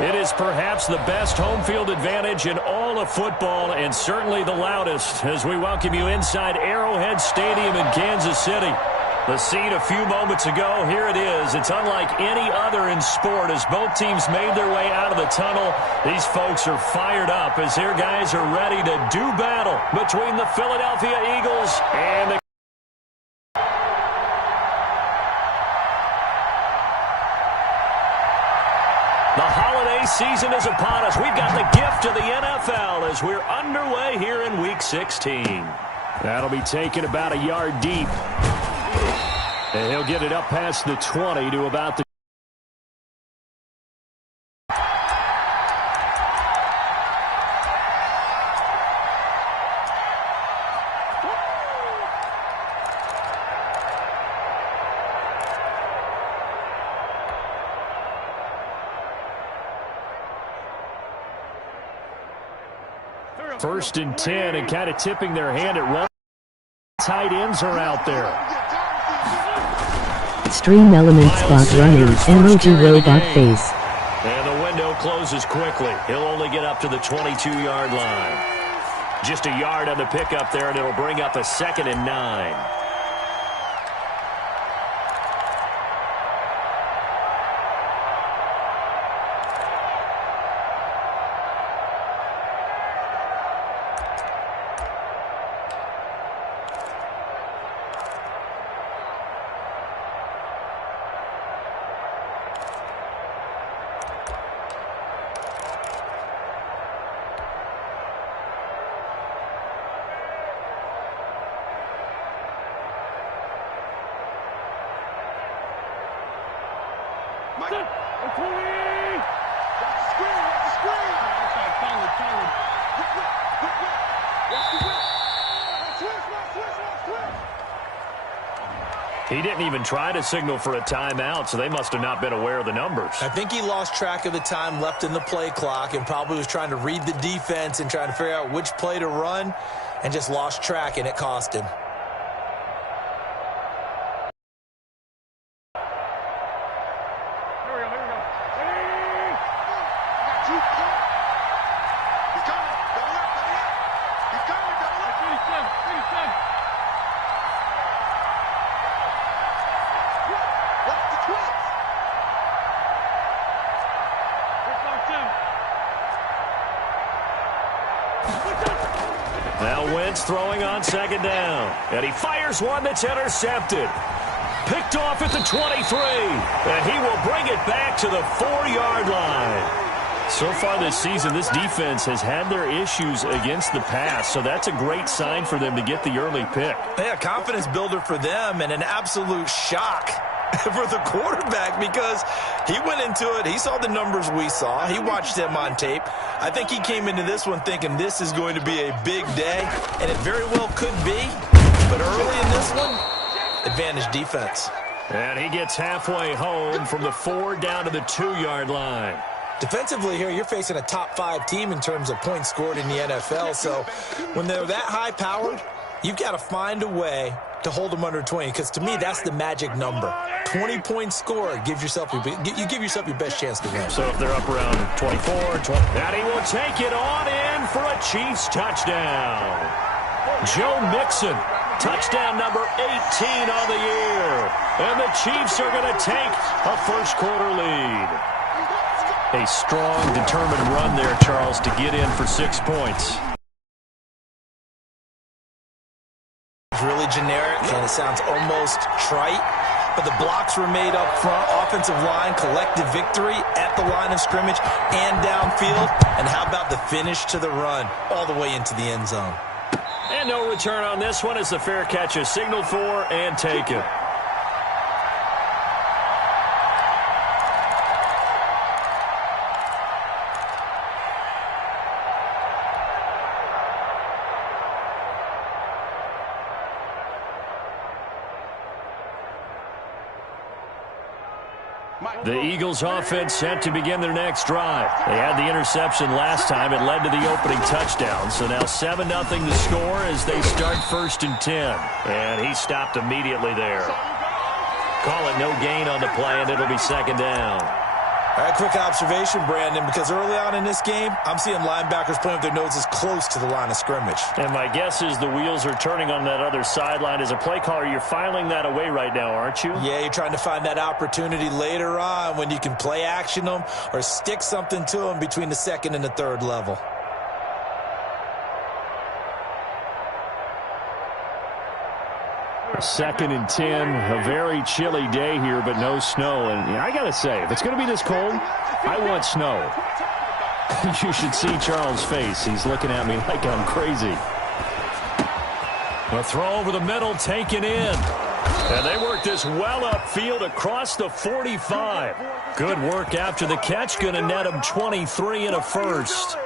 It is perhaps the best home field advantage in all of football and certainly the loudest as we welcome you inside Arrowhead Stadium in Kansas City. The scene a few moments ago, here it is. It's unlike any other in sport as both teams made their way out of the tunnel. These folks are fired up as their guys are ready to do battle between the Philadelphia Eagles and the holiday season is upon us. We've got the gift of the NFL as we're underway here in Week 16. That'll be taken about a yard deep. And he'll get it up past the 20 to about the First and 10 and kind of tipping their hand at run. Tight ends are out there. Stream element spot running, emoji robot face. And the window closes quickly. He'll only get up to the 22-yard line. Just a yard on the pickup there, and it'll bring up a 2nd and 9. He didn't even try to signal for a timeout, so they must have not been aware of the numbers. I think he lost track of the time left in the play clock and probably was trying to read the defense and trying to figure out which play to run and just lost track, and it cost him. Now Wentz throwing on 2nd down. And he fires one that's intercepted. Picked off at the 23. And he will bring it back to the 4-yard line. So far this season, this defense has had their issues against the pass. So that's a great sign for them to get the early pick. Yeah, confidence builder for them and an absolute shock for the quarterback because he went into it. He saw the numbers we saw. He watched them on tape. I think he came into this one thinking this is going to be a big day, and it very well could be. But early in this one, advantage defense. And he gets halfway home from the 4 down to the 2-yard line. Defensively here, you're facing a top-5 team in terms of points scored in the NFL. So when they're that high-powered, you've got to find a way to hold them under 20, because to me, that's the magic number. 20 points scored gives yourself you give yourself your best chance to win. So if they're up around 24, 20, and he will take it on in for a Chiefs touchdown. Joe Mixon, touchdown number 18 on the year. And the Chiefs are going to take a first-quarter lead. A strong, determined run there, Charles, to get in for 6 points. Really generic, and it sounds almost trite, but the blocks were made up front. Offensive line, collective victory at the line of scrimmage and downfield. And how about the finish to the run all the way into the end zone? And no return on this one as the fair catch is signaled for and taken. The Eagles offense set to begin their next drive. They had the interception last time. It led to the opening touchdown. So now 7-0 to score as they start 1st and 10. And he stopped immediately there. Call it no gain on the play, and it'll be 2nd down. All right, quick observation, Brandon, because early on in this game, I'm seeing linebackers playing with their noses close to the line of scrimmage. And my guess is the wheels are turning on that other sideline. As a play caller, you're filing that away right now, aren't you? Yeah, you're trying to find that opportunity later on when you can play action them or stick something to them between the second and the third level. Second and 10, a very chilly day here, but no snow. And I got to say, if it's going to be this cold, I want snow. You should see Charles' face. He's looking at me like I'm crazy. A throw over the middle, taken in. And they work this well upfield across the 45. Good work after the catch. Going to net him 23 and a first.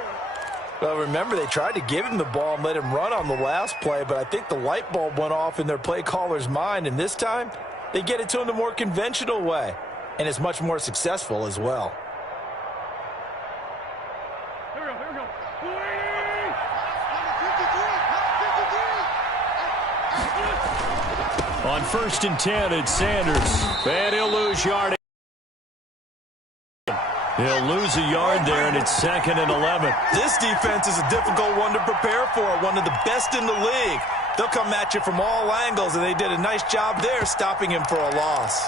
Well, remember, they tried to give him the ball and let him run on the last play, but I think the light bulb went off in their play caller's mind, and this time they get it to him the more conventional way, and it's much more successful as well. Here we go. On 1st and 10, it's Sanders. And he'll lose yardage. He'll lose a yard there, and it's 2nd and 11. This defense is a difficult one to prepare for, one of the best in the league. They'll come at you from all angles, and they did a nice job there stopping him for a loss.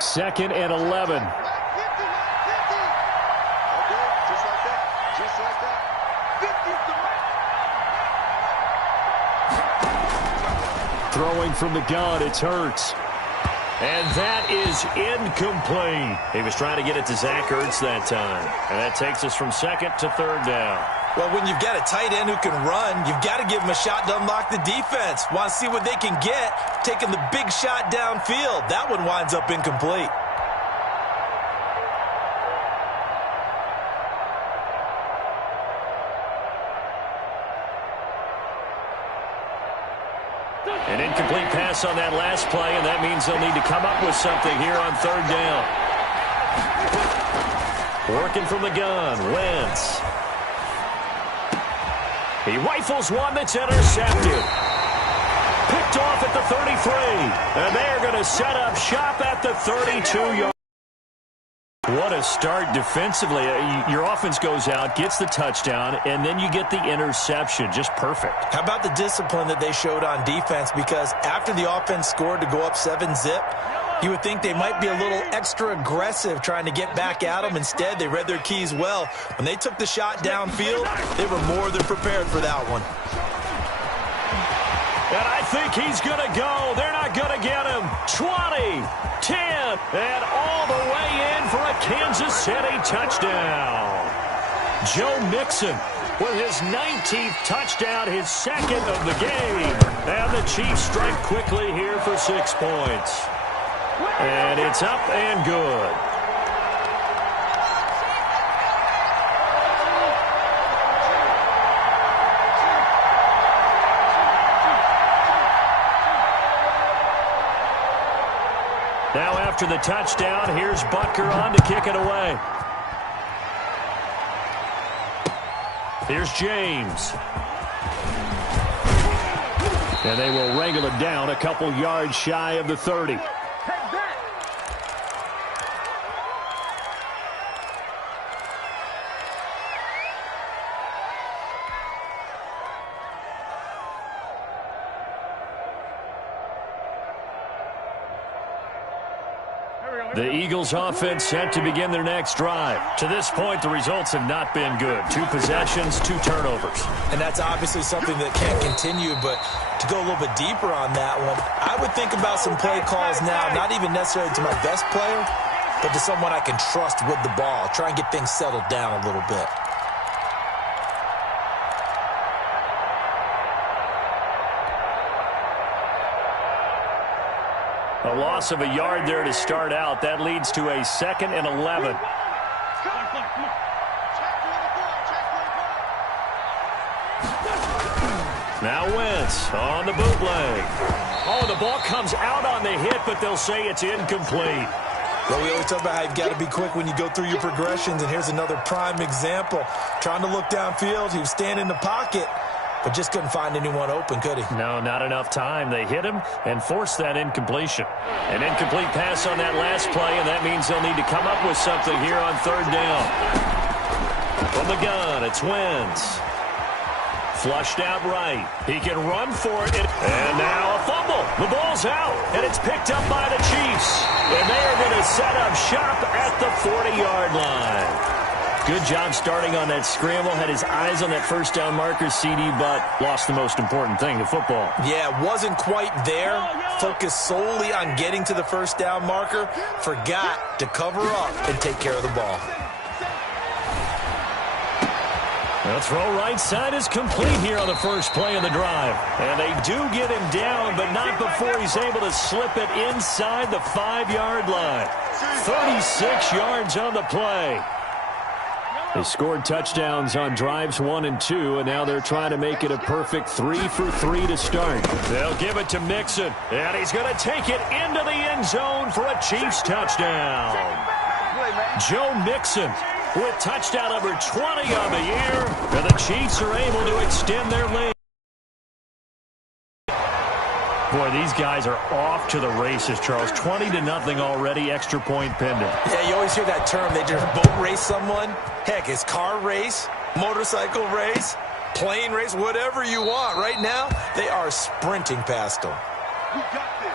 Second and 11. Throwing from the gun, it's Hurts. And that is incomplete. He was trying to get it to Zach Ertz that time. And that takes us from 2nd to 3rd down. Well, when you've got a tight end who can run, you've got to give him a shot to unlock the defense. Want to see what they can get, taking the big shot downfield. That one winds up incomplete. An incomplete pass on that last play, and that means they'll need to come up with something here on 3rd down. Working from the gun, Wentz. He rifles one that's intercepted. Picked off at the 33, and they're going to set up shop at the 32-yard. What a start defensively. Your offense goes out, gets the touchdown, and then you get the interception. Just perfect. How about the discipline that they showed on defense? Because after the offense scored to go up 7-zip, you would think they might be a little extra aggressive trying to get back at them. Instead, they read their keys well. When they took the shot downfield, they were more than prepared for that one. And I think he's going to go. They're not going to get him. 20, 10, and all the way in for a Kansas City touchdown. Joe Mixon with his 19th touchdown, his 2nd of the game. And the Chiefs strike quickly here for 6 points. And it's up and good. Now after the touchdown, here's Butker on to kick it away. Here's James. And they will wrangle it down a couple yards shy of the 30. The Eagles offense set to begin their next drive. To this point, the results have not been good. 2 possessions, 2 turnovers. And that's obviously something that can't continue, but to go a little bit deeper on that one, I would think about some play calls now, not even necessarily to my best player, but to someone I can trust with the ball. Try and get things settled down a little bit. A loss of a yard there to start out. That leads to a 2nd and 11. Now Wentz on the bootleg. Oh, the ball comes out on the hit, but they'll say it's incomplete. Well, we always talk about how you've got to be quick when you go through your progressions, and here's another prime example. Trying to look downfield, he was standing in the pocket, but just couldn't find anyone open, could he? No, not enough time. They hit him and forced that incompletion. An incomplete pass on that last play, and that means they'll need to come up with something here on third down. From the gun, it's Wentz. Flushed out right. He can run for it. And now a fumble. The ball's out, and it's picked up by the Chiefs. And they are going to set up shop at the 40-yard line. Good job starting on that scramble. Had his eyes on that first down marker, CD, but lost the most important thing, the football. Yeah, wasn't quite there. Focused solely on getting to the first down marker. Forgot to cover up and take care of the ball. The throw right side is complete here on the first play of the drive. And they do get him down, but not before he's able to slip it inside the 5-yard line. 36 yards on the play. They scored touchdowns on drives 1 and 2, and now they're trying to make it a perfect 3 for 3 to start. They'll give it to Mixon, and he's going to take it into the end zone for a Chiefs touchdown. Joe Mixon with touchdown number 20 on the year, and the Chiefs are able to extend their lead. Boy, these guys are off to the races, Charles. 20-0 already, extra point pending. Yeah, you always hear that term. They just boat race someone. Heck, it's car race, motorcycle race, plane race, whatever you want. Right now, they are sprinting past them. We got this.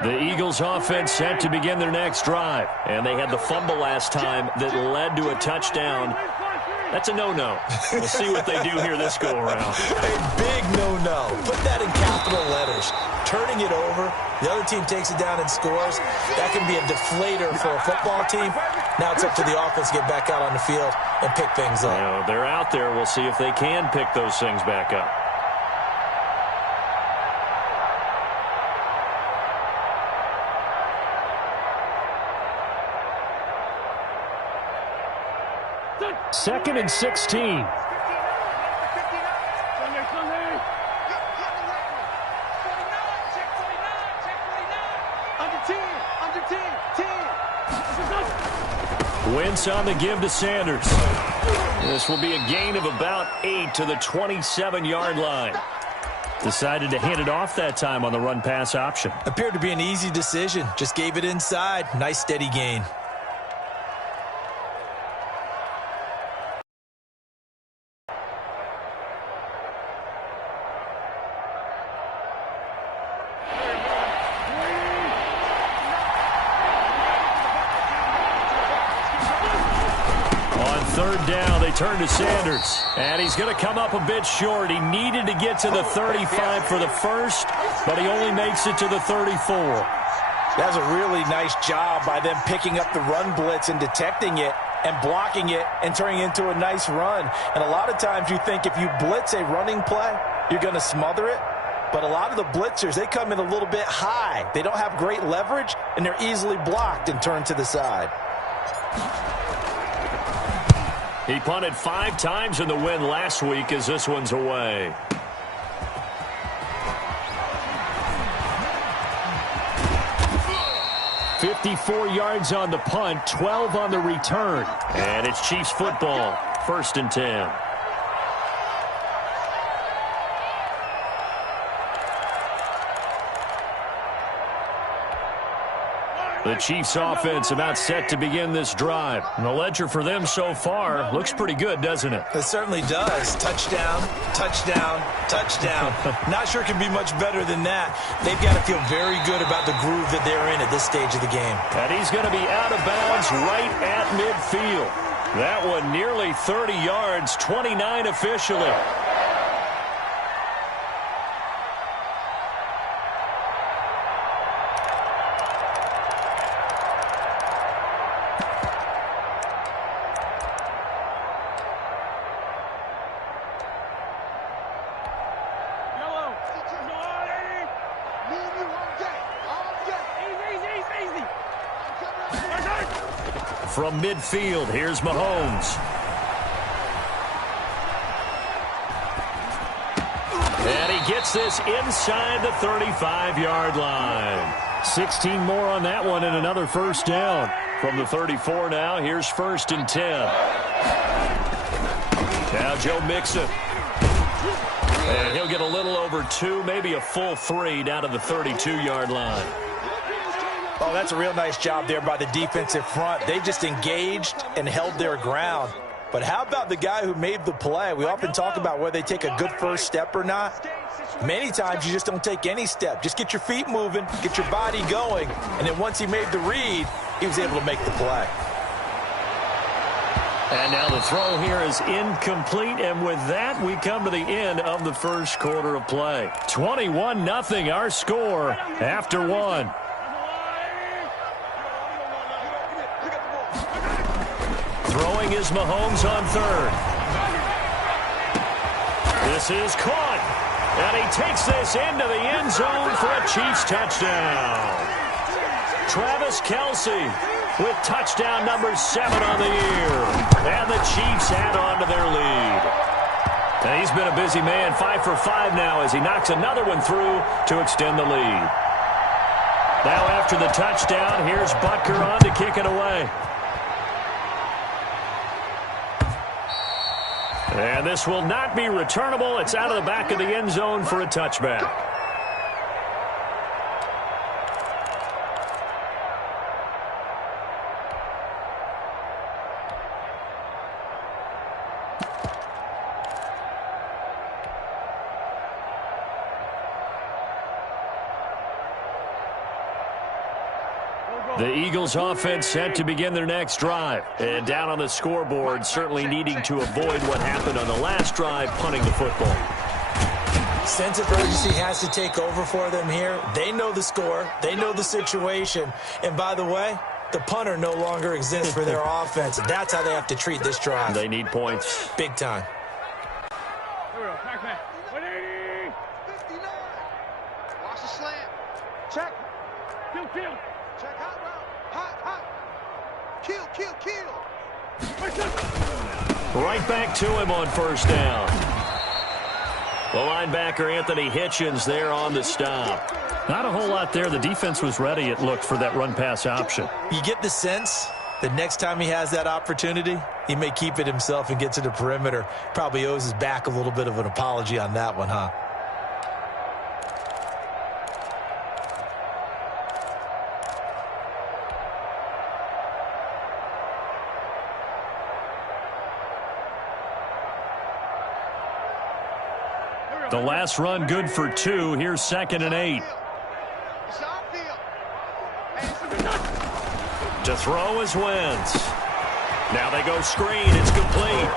The Eagles offense set to begin their next drive. And they had the fumble last time that led to a touchdown. That's a no-no. We'll see what they do here this go-around. A big no-no. Put that in capital letters. Turning it over, the other team takes it down and scores. That can be a deflator for a football team. Now it's up to the offense to get back out on the field and pick things up. You know, they're out there. We'll see if they can pick those things back up. Second and 16. Wentz on the give to Sanders. This will be a gain of about 8 to the 27-yard line. Decided to hand it off that time on the run-pass option. Appeared to be an easy decision. Just gave it inside. Nice steady gain. Third down, they turn to Sanders. And he's going to come up a bit short. He needed to get to the 35 for the first, but he only makes it to the 34. That was a really nice job by them picking up the run blitz and detecting it and blocking it and turning it into a nice run. And a lot of times you think if you blitz a running play, you're going to smother it. But a lot of the blitzers, they come in a little bit high. They don't have great leverage, and they're easily blocked and turned to the side. He punted 5 times in the win last week as this one's away. $54 yards on the punt, 12 on the return. And it's Chiefs football, 1st and 10. The Chiefs offense about set to begin this drive. And the ledger for them so far looks pretty good, doesn't it? It certainly does. Touchdown, touchdown, touchdown. Not sure it can be much better than that. They've got to feel very good about the groove that they're in at this stage of the game. And he's going to be out of bounds right at midfield. That one nearly 30 yards, 29 officially. from midfield. Here's Mahomes. And he gets this inside the 35-yard line. 16 more on that one and another first down. From the 34 now, here's 1st and 10. Now Joe Mixon. And he'll get a little over 2, maybe a full 3 down to the 32-yard line. Oh, that's a real nice job there by the defensive front. They just engaged and held their ground. But how about the guy who made the play? We often talk about whether they take a good first step or not. Many times you just don't take any step. Just get your feet moving, get your body going, and then once he made the read, he was able to make the play. And now the throw here is incomplete, and with that, we come to the end of the first quarter of play. 21-0 our score after 1. Throwing is Mahomes on 3rd. This is caught. And he takes this into the end zone for a Chiefs touchdown. Travis Kelce with touchdown number 7 on the year. And the Chiefs add on to their lead. And he's been a busy man, 5 for 5 now as he knocks another one through to extend the lead. Now after the touchdown, here's Butker on to kick it away. And this will not be returnable. It's out of the back of the end zone for a touchback. The Eagles offense set to begin their next drive. And down on the scoreboard, certainly needing to avoid what happened on the last drive, punting the football. Sense of urgency has to take over for them here. They know the score. They know the situation. And by the way, the punter no longer exists for their offense. And that's how they have to treat this drive. They need points. Big time. Here we go. Back man. 180. 59. Watch the slant. Check. Kill. Check hot route. Hot. Kill. Right back to him on first down. The linebacker, Anthony Hitchens, there on the stop. Not a whole lot there. The defense was ready, it looked, for that run-pass option. You get the sense that next time he has that opportunity, he may keep it himself and get to the perimeter. Probably owes his back a little bit of an apology on that one, huh? The last run good for 2. Here's 2nd and 8. To throw is Wentz. Now they go screen. It's complete.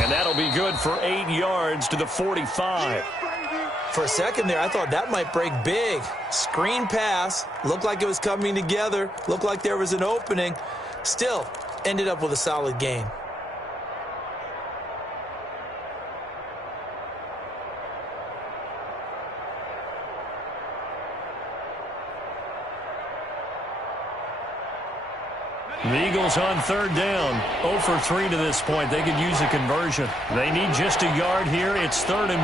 And that'll be good for 8 yards to the 45. For a second there, I thought that might break big. Screen pass. Looked like it was coming together. Looked like there was an opening. Still, ended up with a solid gain. The Eagles on 3rd down. 0 for 3 to this point. They could use a conversion. They need just a yard here. It's 3rd and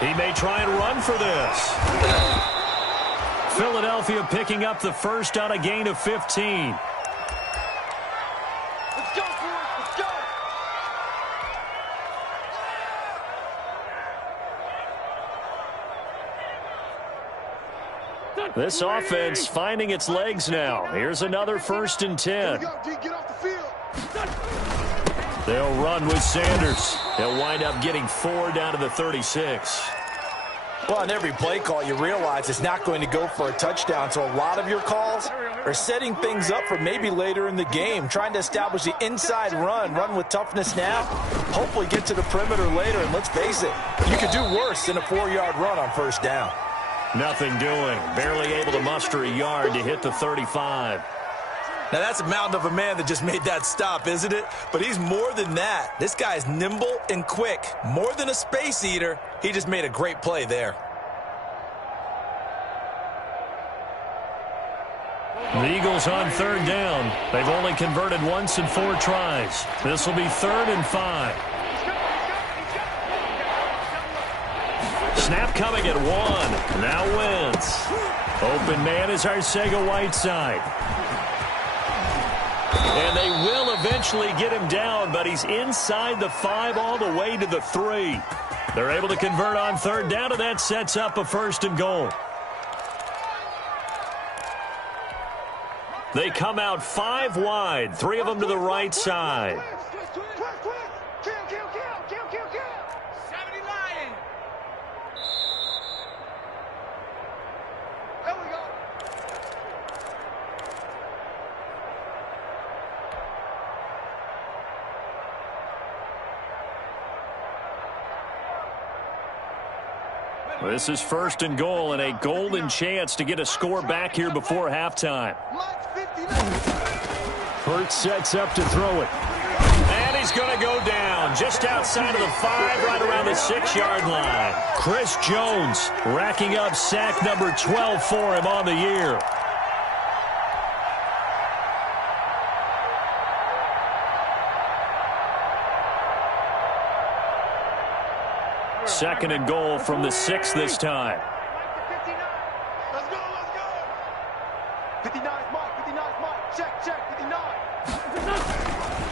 1. He may try and run for this. Philadelphia picking up the first on a gain of 15. Let's go, boys. Let's go. This offense finding its legs now. Here's another 1st and 10. Get off the field. They'll run with Sanders. He'll wind up getting 4 down to the 36. Well, on every play call, you realize it's not going to go for a touchdown. So a lot of your calls are setting things up for maybe later in the game, trying to establish the inside run with toughness now, hopefully get to the perimeter later. And let's face it, you could do worse than a 4-yard run on first down. Nothing doing. Barely able to muster a yard to hit the 35. Now, that's a mountain of a man that just made that stop, isn't it? But he's more than that. This guy's nimble and quick. More than a space eater, he just made a great play there. The Eagles on third down. They've only converted once in 4 tries. This will be 3rd and 5. Snap coming at 1. Now Wentz. Open man is Arcega-Whiteside. And they will eventually get him down, but he's inside the 5 all the way to the 3. They're able to convert on third down, and that sets up a 1st and goal. They come out 5 wide, 3 of them to the right side. This is 1st and goal and a golden chance to get a score back here before halftime. Hurts sets up to throw it. And he's going to go down just outside of the 5, right around the 6-yard line. Chris Jones racking up sack number 12 for him on the year. Second and goal from the 6 this time. Let's go, let's go. 59 mark, 59 mark. Check, 59.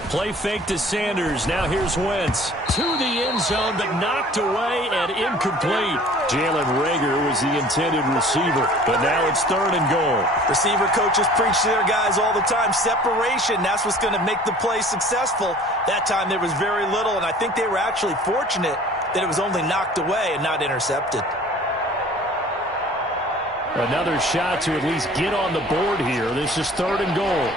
Play fake to Sanders. Now here's Wentz. To the end zone, but knocked away and incomplete. Jalen Reagor was the intended receiver, but now it's 3rd and goal. Receiver coaches preach to their guys all the time. Separation, that's what's going to make the play successful. That time there was very little, and I think they were actually fortunate that it was only knocked away and not intercepted. Another shot to at least get on the board here. This is 3rd and goal.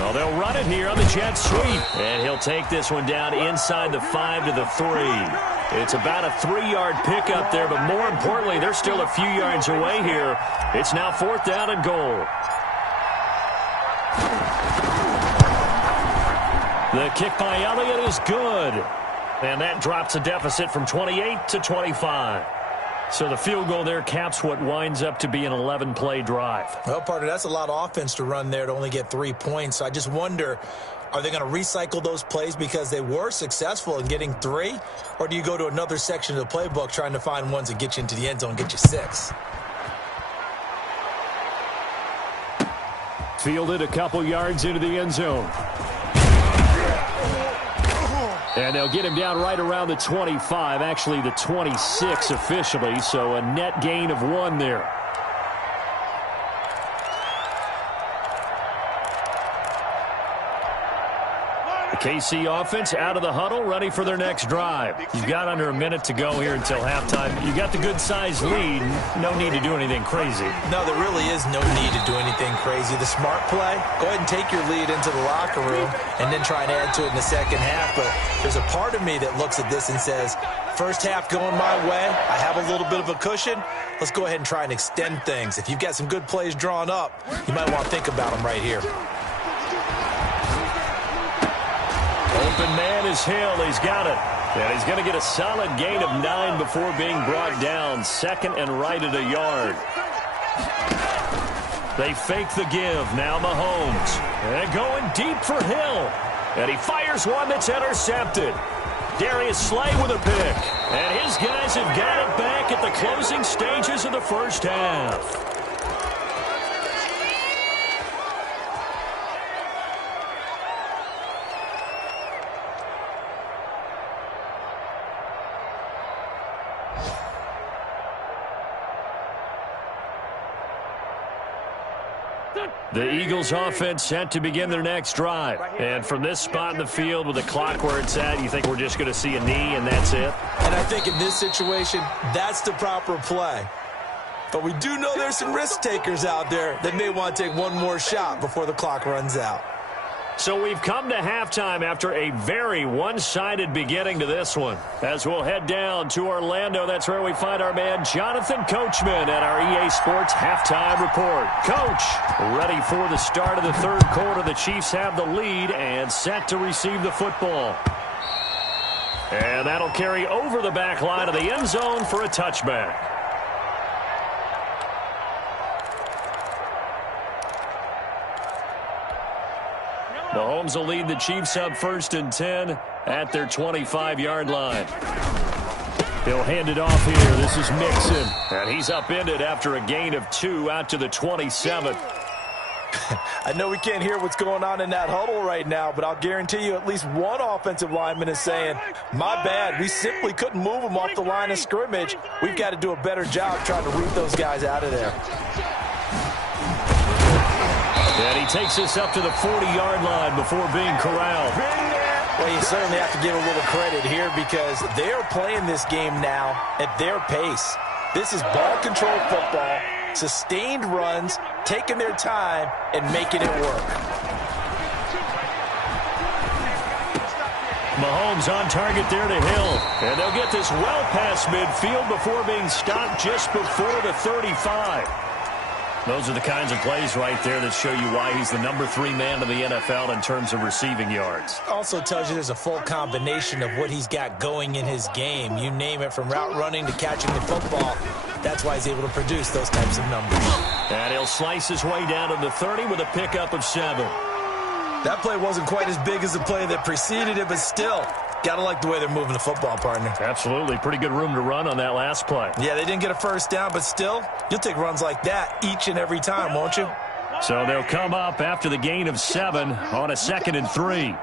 Well, they'll run it here on the jet sweep. And he'll take this one down inside the 5 to the 3. It's about a 3-yard pickup there, but more importantly, they're still a few yards away here. It's now 4th down and goal. The kick by Elliott is good. And that drops a deficit from 28 to 25. So the field goal there caps what winds up to be an 11-play drive. Well, partner, that's a lot of offense to run there to only get 3 points. I just wonder, are they going to recycle those plays because they were successful in getting 3? Or do you go to another section of the playbook trying to find ones that get you into the end zone and get you 6? Fielded a couple yards into the end zone. And they'll get him down right around the 25, actually the 26 officially, so a net gain of 1 there. The KC offense out of the huddle, ready for their next drive. You've got under a minute to go here until halftime. You got the good-sized lead. No need to do anything crazy. No, there really is no need to do anything crazy. The smart play, go ahead and take your lead into the locker room and then try and add to it in the second half. But there's a part of me that looks at this and says, first half going my way, I have a little bit of a cushion. Let's go ahead and try and extend things. If you've got some good plays drawn up, you might want to think about them right here. Open man is Hill. He's got it. And he's going to get a solid gain of 9 before being brought down. 2nd and right at a yard. They fake the give. Now Mahomes. And going deep for Hill. And he fires one that's intercepted. Darius Slay with a pick. And his guys have got it back at the closing stages of the first half. The Eagles offense set to begin their next drive. And from this spot in the field with the clock where it's at, you think we're just going to see a knee and that's it? And I think in this situation, that's the proper play. But we do know there's some risk takers out there that may want to take one more shot before the clock runs out. So we've come to halftime after a very one-sided beginning to this one. As we'll head down to Orlando, that's where we find our man Jonathan Coachman at our EA Sports Halftime Report. Coach, ready for the start of the third quarter. The Chiefs have the lead and set to receive the football. And that'll carry over the back line of the end zone for a touchback. Mahomes will lead the Chiefs up 1st and 10 at their 25-yard line. He'll hand it off here. This is Mixon. And he's upended after a gain of 2 out to the 27. I know we can't hear what's going on in that huddle right now, but I'll guarantee you at least one offensive lineman is saying, my bad, we simply couldn't move them off the line of scrimmage. We've got to do a better job trying to root those guys out of there. And he takes us up to the 40-yard line before being corralled. Well, you certainly have to give a little credit here because they're playing this game now at their pace. This is ball control football, sustained runs, taking their time, and making it work. Mahomes on target there to Hill. And they'll get this well past midfield before being stopped just before the 35. Those are the kinds of plays right there that show you why he's the number 3 man in the NFL in terms of receiving yards. Also tells you there's a full combination of what he's got going in his game. You name it, from route running to catching the football. That's why he's able to produce those types of numbers. And he'll slice his way down to the 30 with a pickup of 7. That play wasn't quite as big as the play that preceded it, but still, gotta like the way they're moving the football, partner. Absolutely. Pretty good room to run on that last play. Yeah, they didn't get a first down, but still, you'll take runs like that each and every time, won't you? So they'll come up after the gain of 7 on a 2nd and 3.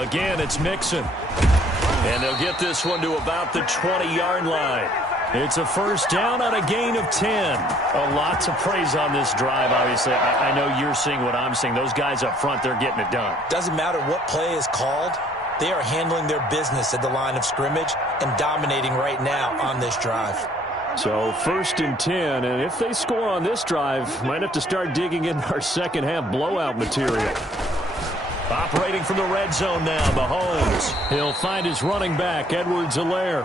Again, it's Mixon. And they'll get this one to about the 20-yard line. It's a first down on a gain of 10. A lot to praise on this drive, obviously. I know you're seeing what I'm seeing. Those guys up front, they're getting it done. Doesn't matter what play is called. They are handling their business at the line of scrimmage and dominating right now on this drive. So 1st and 10, and if they score on this drive, might have to start digging in our second half blowout material. Operating from the red zone now, Mahomes. He'll find his running back, Edwards-Helaire.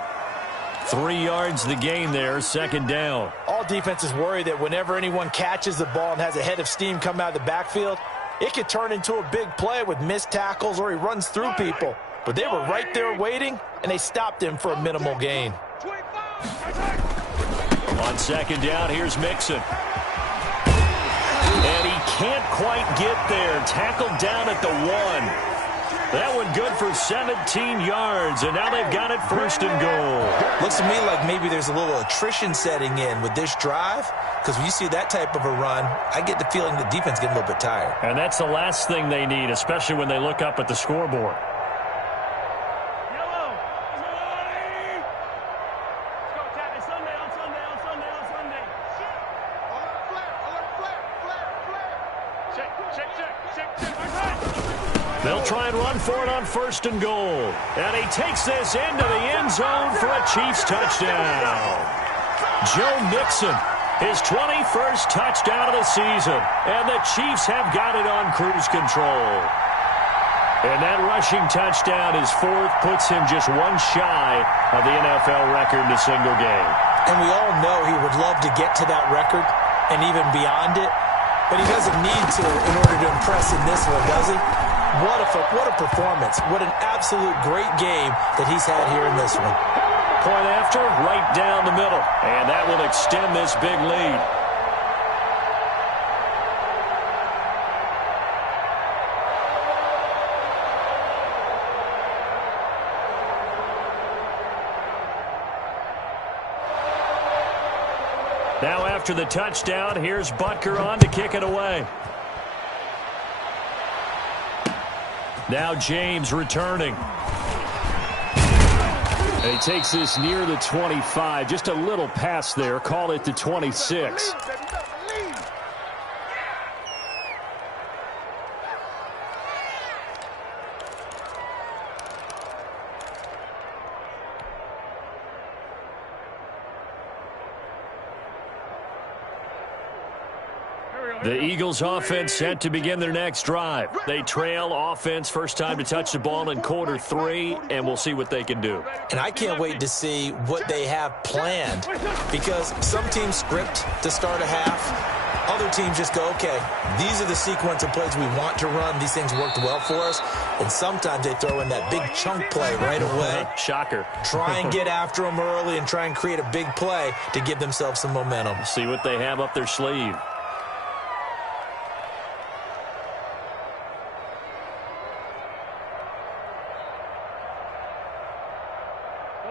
3 yards the gain there, 2nd down. All defenses worry that whenever anyone catches the ball and has a head of steam come out of the backfield, it could turn into a big play with missed tackles or he runs through people. But they were right there waiting, and they stopped him for a minimal gain. On 2nd down, here's Mixon. And he can't quite get there. Tackled down at the 1. That one good for 17 yards, and now they've got it 1st and goal. Looks to me like maybe there's a little attrition setting in with this drive, because when you see that type of a run, I get the feeling the defense getting a little bit tired. And that's the last thing they need, especially when they look up at the scoreboard. They'll try and run for it on 1st and goal. And he takes this into the end zone for a Chiefs touchdown. Joe Mixon, his 21st touchdown of the season. And the Chiefs have got it on cruise control. And that rushing touchdown, his 4th, puts him just 1 shy of the NFL record in a single game. And we all know he would love to get to that record and even beyond it. But he doesn't need to in order to impress in this one, does he? What a performance. What an absolute great game that he's had here in this one. Point after, right down the middle. And that will extend this big lead. Now after the touchdown, here's Butker on to kick it away. Now James returning. And he takes this near the 25. Just a little pass there. Call it the 26. The Eagles offense set to begin their next drive. They trail offense first time to touch the ball in quarter 3, and we'll see what they can do. And I can't wait to see what they have planned, because some teams script to start a half, Other teams just go, okay, these are the sequence of plays we want to run. These things worked well for us. And sometimes they throw in that big chunk play right away. Shocker. Try and get after them early and try and create a big play to give themselves some momentum. See what they have up their sleeve.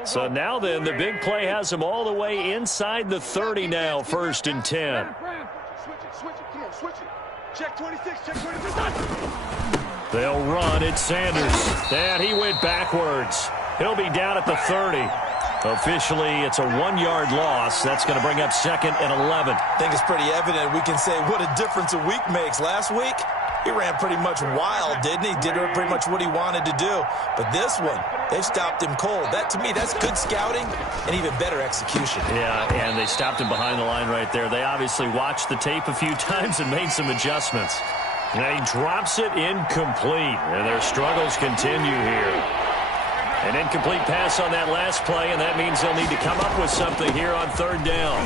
So now then, the big play has them all the way inside the 30 now, 1st and 10. Switch it. Come on, switch it. Check 26, check 26. They'll run. It's Sanders. And he went backwards. He'll be down at the 30. Officially, it's a 1-yard loss. That's going to bring up 2nd and 11. I think it's pretty evident. We can say what a difference a week makes. Last week, he ran pretty much wild, didn't he? Did pretty much what he wanted to do. But this one, they stopped him cold. That, to me, that's good scouting and even better execution. Yeah, and they stopped him behind the line right there. They obviously watched the tape a few times and made some adjustments. And he drops it incomplete, and their struggles continue here. An incomplete pass on that last play, and that means they'll need to come up with something here on 3rd down.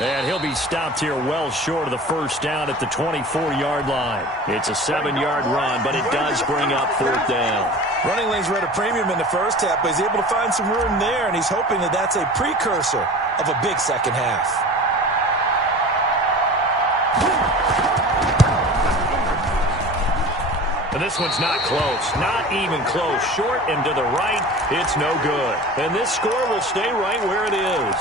And he'll be stopped here well short of the 1st down at the 24-yard line. It's a 7-yard run, but it does bring up 4th down. Running lanes were at a premium in the first half, but he's able to find some room there, and he's hoping that that's a precursor of a big second half. And this one's not close. Not even close. Short and to the right, it's no good. And this score will stay right where it is.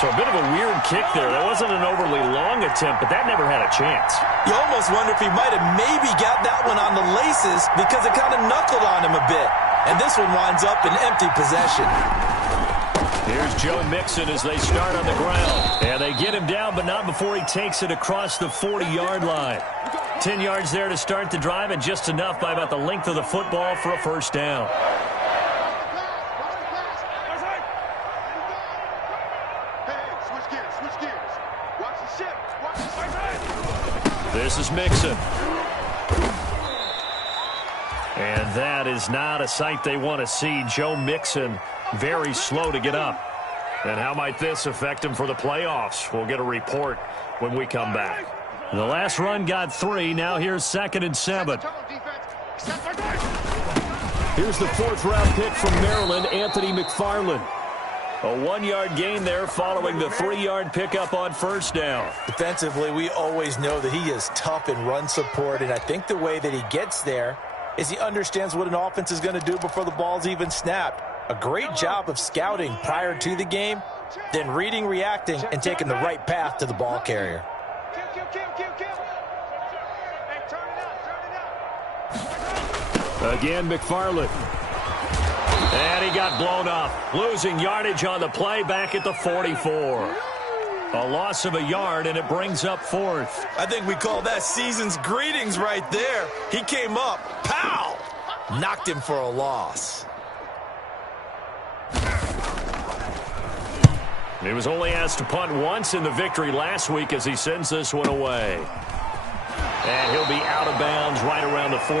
So a bit of a weird kick there. That wasn't an overly long attempt, but that never had a chance. You almost wonder if he might have maybe got that one on the laces because it kind of knuckled on him a bit. And this one winds up in empty possession. Here's Joe Mixon as they start on the ground. And they get him down, but not before he takes it across the 40-yard line. 10 yards there to start the drive, and just enough by about the length of the football for a 1st down. This is Mixon. And that is not a sight they want to see. Joe Mixon very slow to get up. And how might this affect him for the playoffs? We'll get a report when we come back. The last run got 3. Now here's 2nd and 7. Here's the 4th-round pick from Maryland, Anthony McFarland. A 1-yard gain there following the 3-yard pickup on 1st down. Defensively, we always know that he is tough in run support, and I think the way that he gets there is he understands what an offense is going to do before the ball's even snapped. A great job of scouting prior to the game, then reading, reacting, and taking the right path to the ball carrier. Again, McFarland. And he got blown up. Losing yardage on the play back at the 44. A loss of a yard, and it brings up 4th. I think we call that season's greetings right there. He came up, pow! Knocked him for a loss. He was only asked to punt once in the victory last week as he sends this one away. And he'll be out of bounds right around the 14.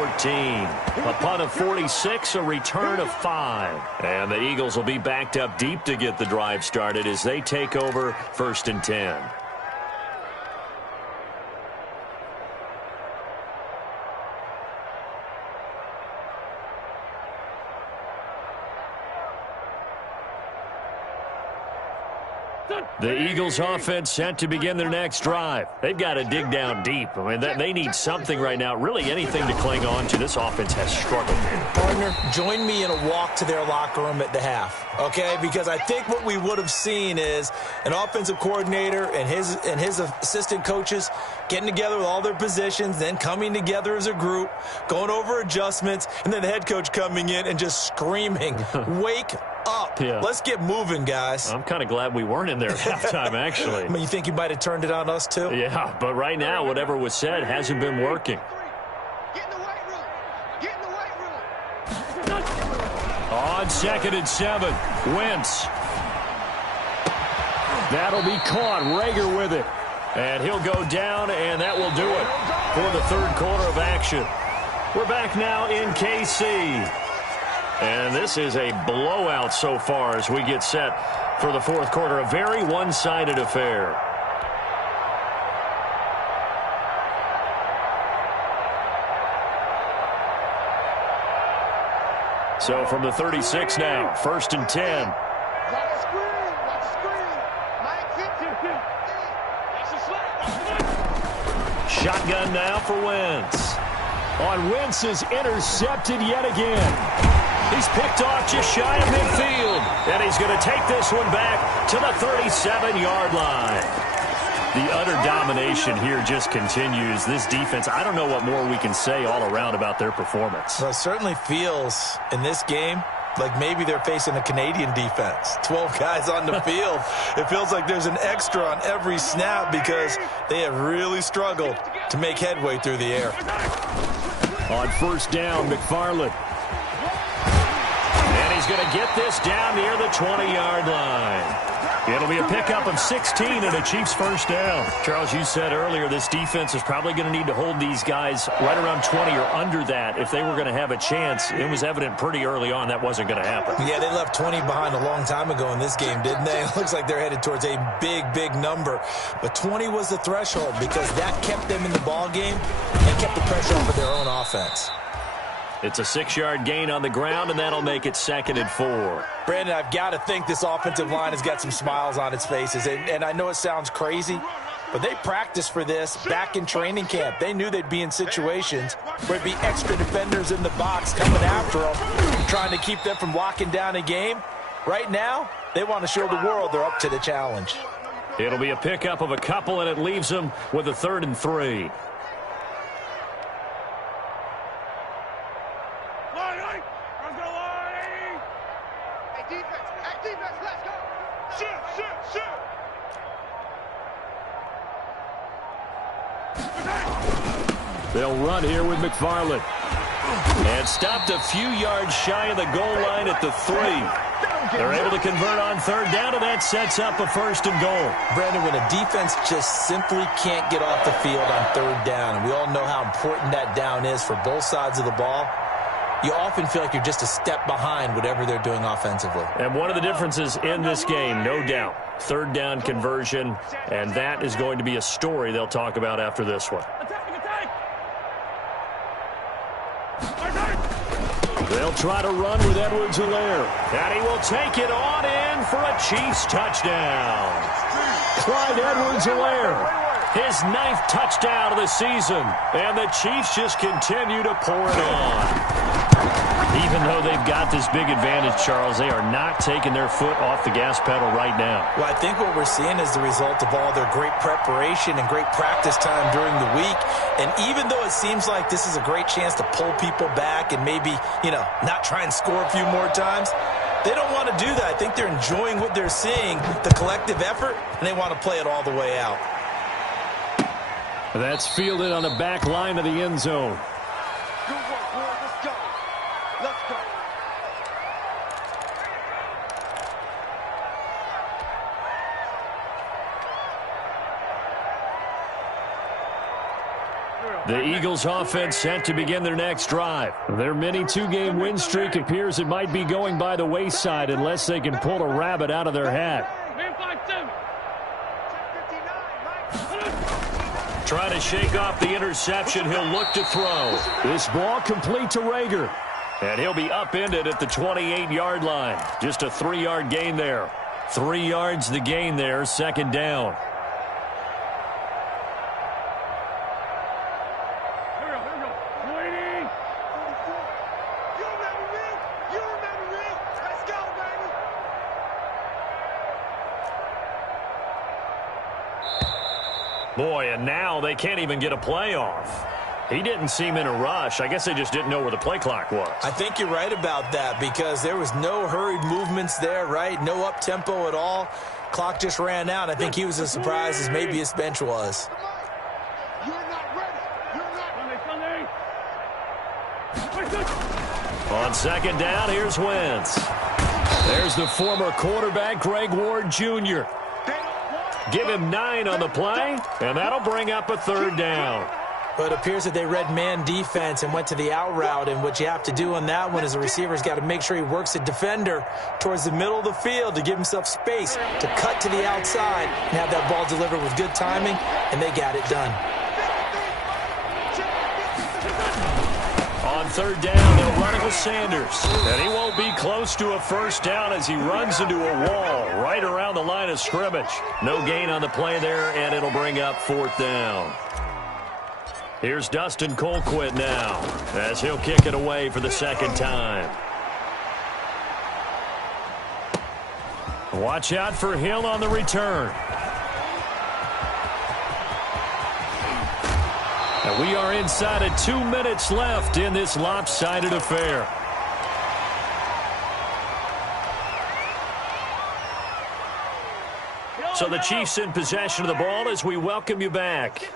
A punt of 46, a return of 5. And the Eagles will be backed up deep to get the drive started as they take over 1st and 10. The Eagles offense set to begin their next drive. They've got to dig down deep. I mean, they need something right now, really anything to cling on to. This offense has struggled. Partner, join me in a walk to their locker room at the half, okay? Because I think what we would have seen is an offensive coordinator and his assistant coaches getting together with all their positions, then coming together as a group, going over adjustments, and then the head coach coming in and just screaming, wake up. Yeah. Let's get moving, guys. I'm kind of glad we weren't in there at halftime, actually. I mean, you think he might have turned it on us, too? Yeah, but right now, whatever was said hasn't been working. Get in the weight room. Get in the weight room. On 2nd and 7, Wentz. That'll be caught. Rager with it. And he'll go down, and that will do it for the 3rd quarter of action. We're back now in KC. And this is a blowout so far as we get set for the 4th quarter. A very one-sided affair. So from the 36 now, 1st and 10. Watch the screen. Watch the screen. Mike, Shotgun now for Wentz. Wentz is intercepted yet again. He's picked off just shy of midfield. And he's going to take this one back to the 37-yard line. The utter domination here just continues. This defense, I don't know what more we can say all around about their performance. Well, it certainly feels in this game like maybe they're facing a Canadian defense. 12 guys on the field. It feels like there's an extra on every snap because they have really struggled to make headway through the air. On 1st down, McFarland. And he's going to get this down near the 20-yard line. It'll be a pickup of 16 and a Chiefs 1st down. Charles, you said earlier this defense is probably going to need to hold these guys right around 20 or under that if they were going to have a chance. It was evident pretty early on that wasn't going to happen. Yeah, they left 20 behind a long time ago in this game, didn't they? It looks like they're headed towards a big, big number. But 20 was the threshold because that kept them in the ball game and kept the pressure off of their own offense. It's a 6-yard gain on the ground, and that'll make it 2nd and 4. Brandon, I've got to think this offensive line has got some smiles on its faces. And I know it sounds crazy, but they practiced for this back in training camp. They knew they'd be in situations where it'd be extra defenders in the box coming after them, trying to keep them from locking down a game. Right now, they want to show the world they're up to the challenge. It'll be a pickup of a couple, and it leaves them with a 3rd and 3. They'll run here with McFarland. And stopped a few yards shy of the goal line at the 3. They're able to convert on 3rd down, and that sets up a 1st and goal. Brandon, when a defense just simply can't get off the field on 3rd down, and we all know how important that down is for both sides of the ball, you often feel like you're just a step behind whatever they're doing offensively. And one of the differences in this game, no doubt, 3rd down conversion, and that is going to be a story they'll talk about after this one. They'll try to run with Edwards-Helaire, and he will take it on in for a Chiefs touchdown. Clyde Edwards-Helaire, his 9th touchdown of the season, and the Chiefs just continue to pour it on. Even though they've got this big advantage, Charles, they are not taking their foot off the gas pedal right now. Well, I think what we're seeing is the result of all their great preparation and great practice time during the week. And even though it seems like this is a great chance to pull people back and maybe, not try and score a few more times, they don't want to do that. I think they're enjoying what they're seeing, the collective effort, and they want to play it all the way out. That's fielded on the back line of the end zone. Good work, boy. Let's go. Let's go. The Eagles offense set to begin their next drive. Their mini 2-game win streak appears it might be going by the wayside unless they can pull a rabbit out of their hat. Trying to shake off the interception. He'll look to throw. This ball complete to Rager. And he'll be upended at the 28-yard line. Just a 3-yard gain there. 3 yards the gain there, 2nd down. Boy, and now they can't even get a play off. He didn't seem in a rush. I guess they just didn't know where the play clock was. I think you're right about that because there was no hurried movements there, right? No up-tempo at all. Clock just ran out. I think he was as surprised as maybe his bench was. You're not ready. You're not. On 2nd down, here's Wentz. There's the former quarterback, Greg Ward Jr. Give him 9 on the play, and that'll bring up a 3rd down. But it appears that they read man defense and went to the out route, and what you have to do on that one is the receiver's got to make sure he works the defender towards the middle of the field to give himself space to cut to the outside and have that ball delivered with good timing, and they got it done. On third down. They'll run it with Sanders. And he won't be close to a first down as he runs into a wall right around the line of scrimmage. No gain on the play there, and it'll bring up fourth down. Here's Dustin Colquitt now as he'll kick it away for the second time. Watch out for Hill on the return. And we are inside of 2 minutes left in this lopsided affair. So the Chiefs in possession of the ball as we welcome you back.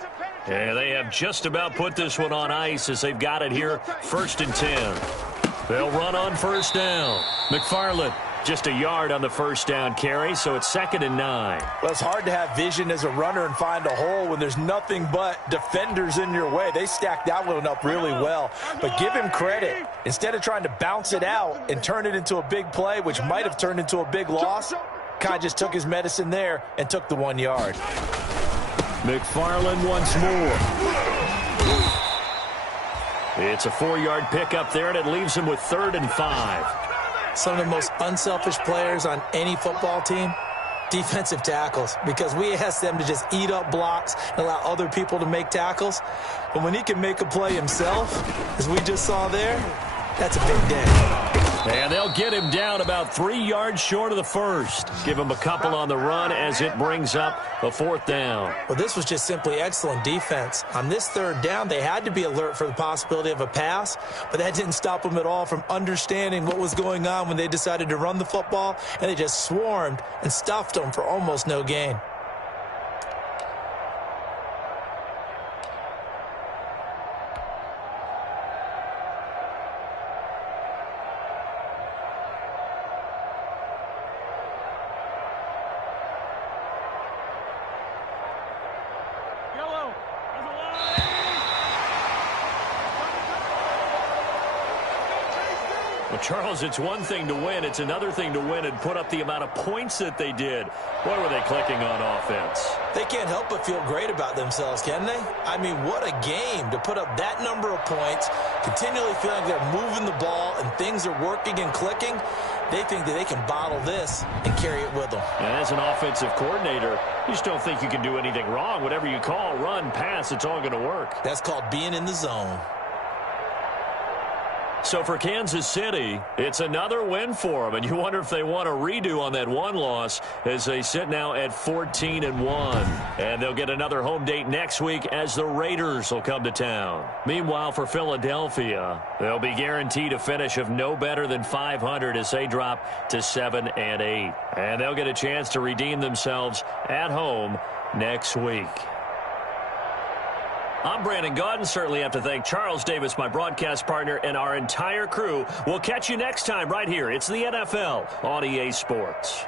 And they have just about put this one on ice as they've got it here, 1st and 10. They'll run on first down. McFarland just a yard on the first down carry, so it's 2nd and 9. Well, it's hard to have vision as a runner and find a hole when there's nothing but defenders in your way. They stacked that one up really well. But give him credit. Instead of trying to bounce it out and turn it into a big play, which might have turned into a big loss, Kai just took his medicine there and took the 1 yard. McFarland once more. It's a 4-yard pickup there, and it leaves him with 3rd and 5. Some of the most unselfish players on any football team, defensive tackles, because we ask them to just eat up blocks and allow other people to make tackles. But when he can make a play himself, as we just saw there, that's a big day. And they'll get him down about 3 yards short of the first. Give him a couple on the run as it brings up a 4th down. Well, this was just simply excellent defense. On this 3rd down, they had to be alert for the possibility of a pass, but that didn't stop them at all from understanding what was going on when they decided to run the football, and they just swarmed and stuffed them for almost no gain. Well, Charles, it's one thing to win. It's another thing to win and put up the amount of points that they did. Boy, were they clicking on offense. They can't help but feel great about themselves, can they? I mean, what a game to put up that number of points, continually feeling like they're moving the ball and things are working and clicking. They think that they can bottle this and carry it with them. And as an offensive coordinator, you just don't think you can do anything wrong. Whatever you call, run, pass, it's all going to work. That's called being in the zone. So for Kansas City, it's another win for them, and you wonder if they want a redo on that one loss as they sit now at 14-1. And they'll get another home date next week as the Raiders will come to town. Meanwhile, for Philadelphia, they'll be guaranteed a finish of no better than 500 as they drop to 7-8. And they'll get a chance to redeem themselves at home next week. I'm Brandon Gaudin. Certainly have to thank Charles Davis, my broadcast partner, and our entire crew. We'll catch you next time right here. It's the NFL on EA Sports.